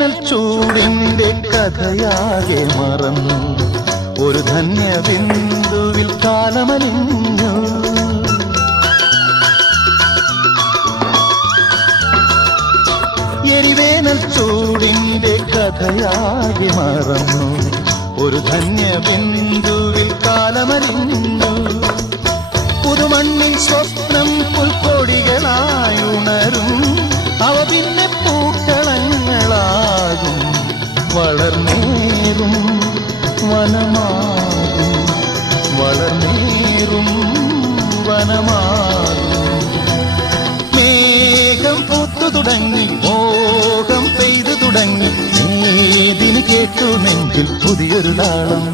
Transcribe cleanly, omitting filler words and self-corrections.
എരിവേനൽ ചൂടിന്റെ കഥയാകെ മറന്നു ഒരു ധന്യ ബിന്ദുവിൽ കാലമലിഞ്ഞു എരിവേനൽ ചൂടിന്റെ കഥയാകെ മറന്നു ഒരു ധന്യ ബിന്ദുവിൽ കാലമലിഞ്ഞു പുതുമണ്ണിൽ സ്വപ്നം പുൽക്കൊടികളായുണരും അവ പിന്നെ പൂക്കളങ്ങളാകും വളർന്നേറും വനമാകും വളർന്നേറും വനമാകും മേഘം പൂത്തു തുടങ്ങി മോഹം പെയ്തു തുടങ്ങി ഏതിന് കേട്ടു നെഞ്ചിൽ പുതിയൊരു താളം